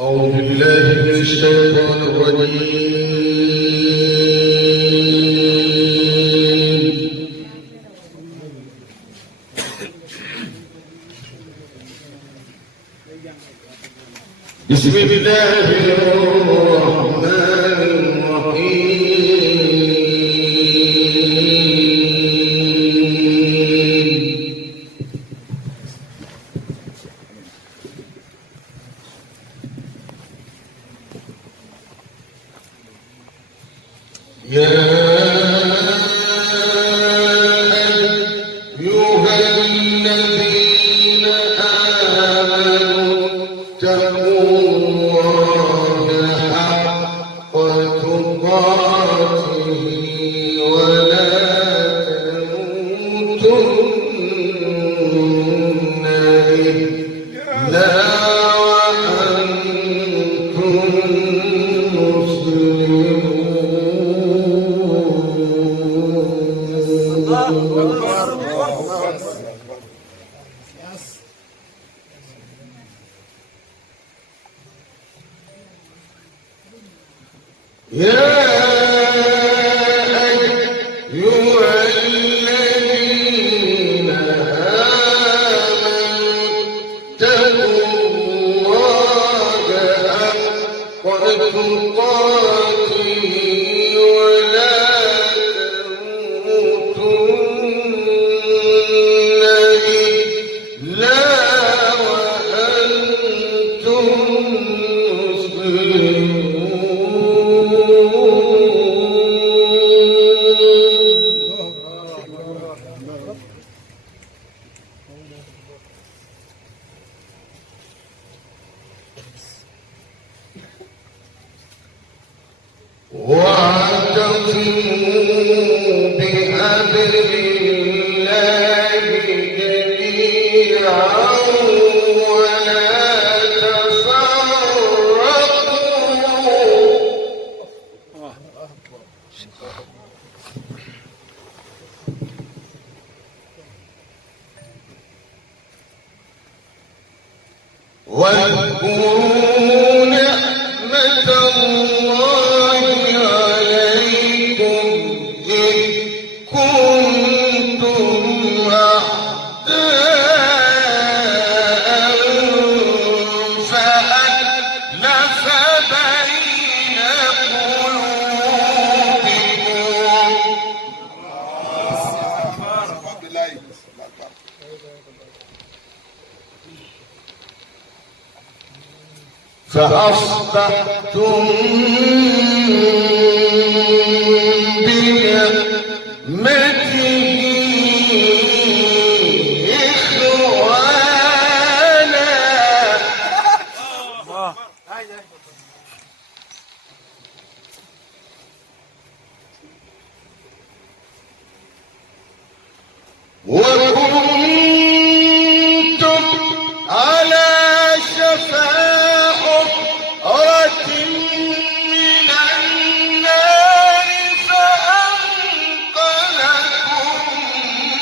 أعوذ بالله من الشيطان الرجيم. بسم الله الرحمن الرحيم. يا أيها الذين آمنوا اتقوا الله حق تقاته ولا تموتن إلا وأنتم يا أيها الذين آمنوا اتقوا الله حق تقاته ولا تموتن إلا وأنتم واعتصموا بحبل الله جميعا ولا تفرقوا. واذكروا نعمة الله عليكم إذ كنتم أعداء فألف بين قلوبكم فأصبحتم بنعمته إخوانا وكنتم على شفا حفرة من النار فأنقذكم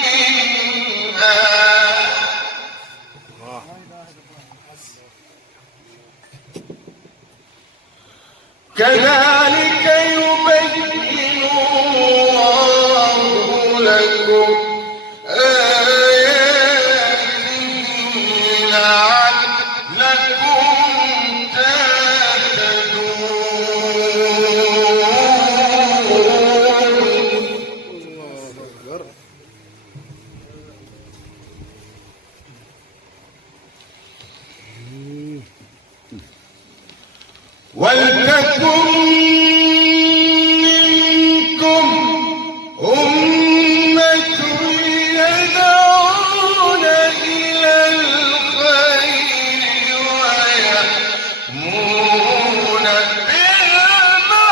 منها. كذلك يبين الله لكم ولتكن منكم أمة يدعون إلى الخير ويأمرون بالمعروف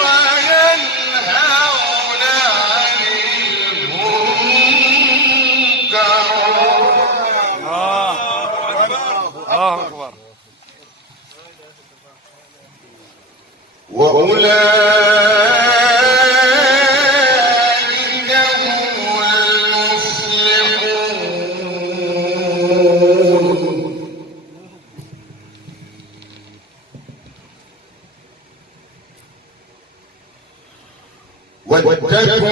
وينهون عن المنكر. الله أكبر. ولتكن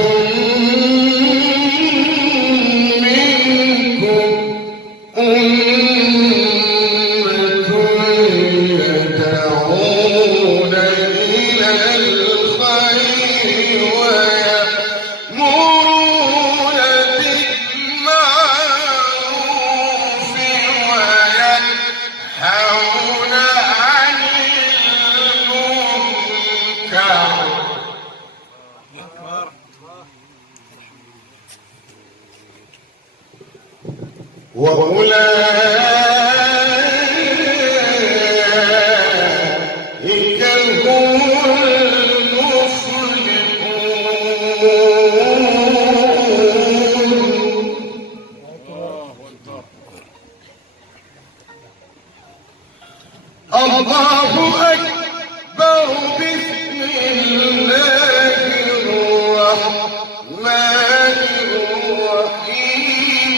منكم أمة يدعون إلى الخير ويأمرون بالمعروف وينهون عن المنكر وأولئك هم المفلحون. الله أكبر. بسم الله الرحمن الرحيم.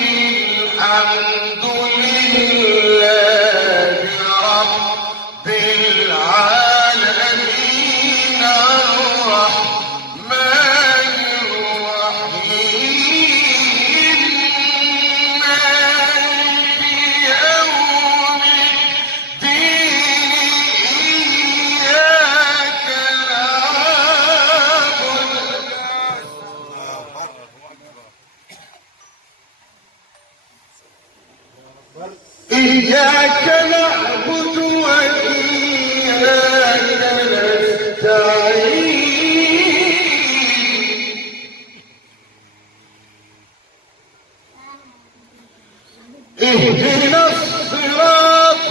الحمد لله رب العالمين الرحمن الرحيم مالك يوم الدين. إياك نعبد وإياك نستعين. اهدنا الصراط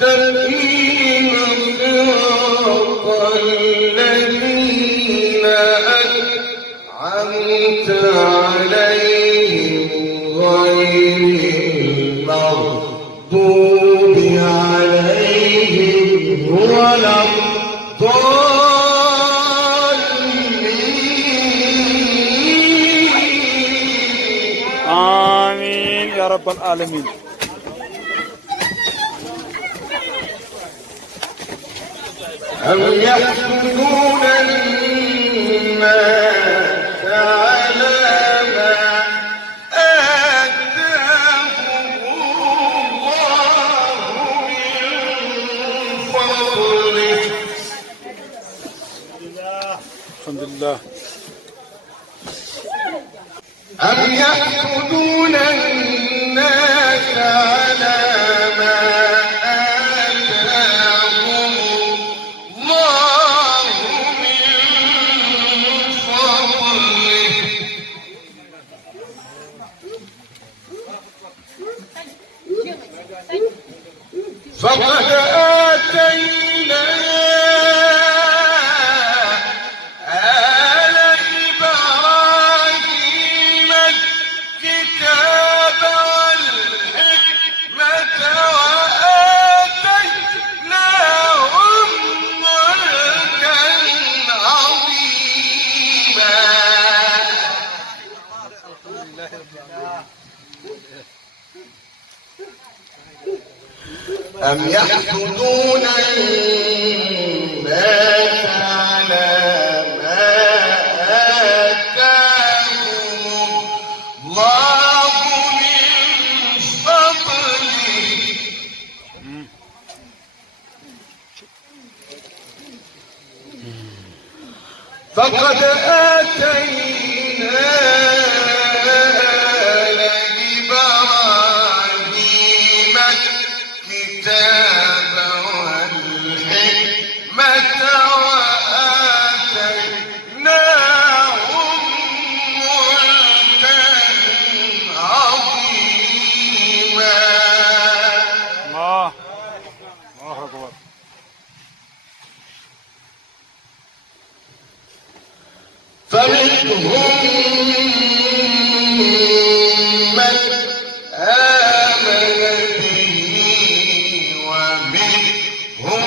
المستقيم. صراط الذين أنعمت عليهم غير المغضوب عليهم ولا الضالين. آمين يا رب العالمين. أم يحسدون الناس على ما آتاهم الله من فضله. الحمد لله. أم يحسدون الناس على ما آتاهم الله من فضله. فقد آتينا آل إبراهيم الكتاب والحكمة وآتيناهم ملكا عظيما. أم يحسدون الناس على ما آتاهم الله من فضله. فقد آتينا آل إبراهيم الكتاب والحكمة وآتيناهم ملكا عظيما. الله أكبر. فمنهم من آمن به ومنهم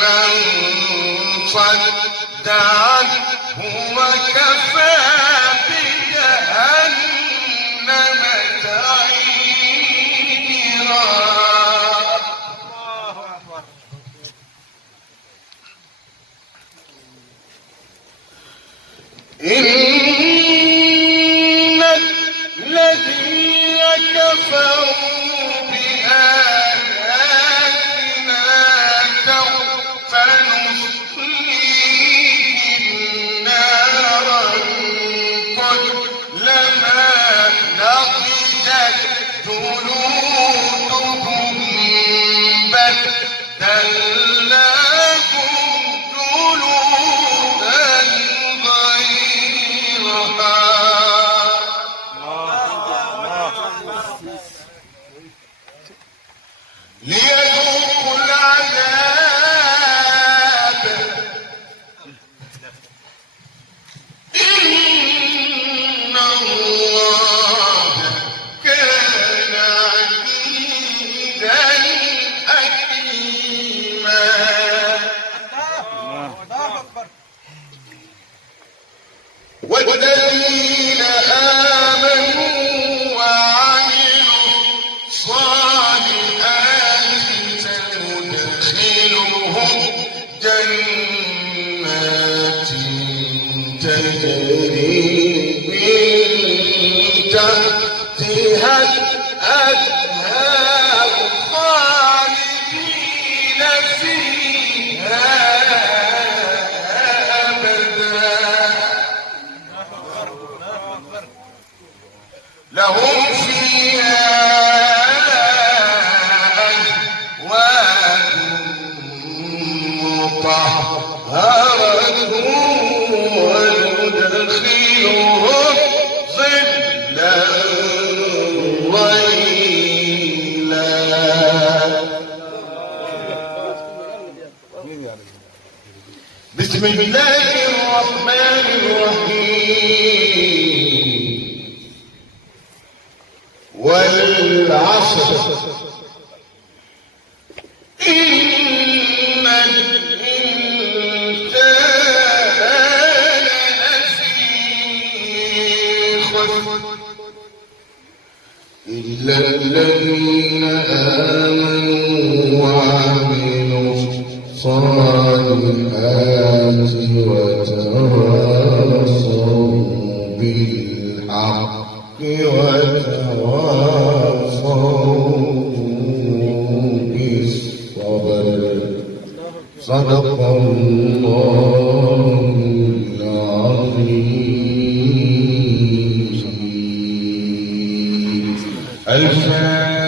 من صد عنه وكفى بجهنم سعيرا. إن الذين كفروا بآياتنا سوف نصليهم نارا كلما نضجت جلودهم بدلناهم جلودا غيرها ليذوقوا العذاب إن الله كان عزيزا حكيما والذين آمنوا وعملوا الصالحات سندخلهم جنات تجري من تحتها الأنهار خالدين فيها أبدا لهم فيها أزواج مطهرة وندخلهم ظلا ظليلا بسم الله الرحمن الرحيم والعصر إن الإنسان لفي خسر إلا الذين آمنوا وعملوا الصالحات وتواصوا بالحق وتواصوا بالصبر صدق الله العظيم. الفاتحة.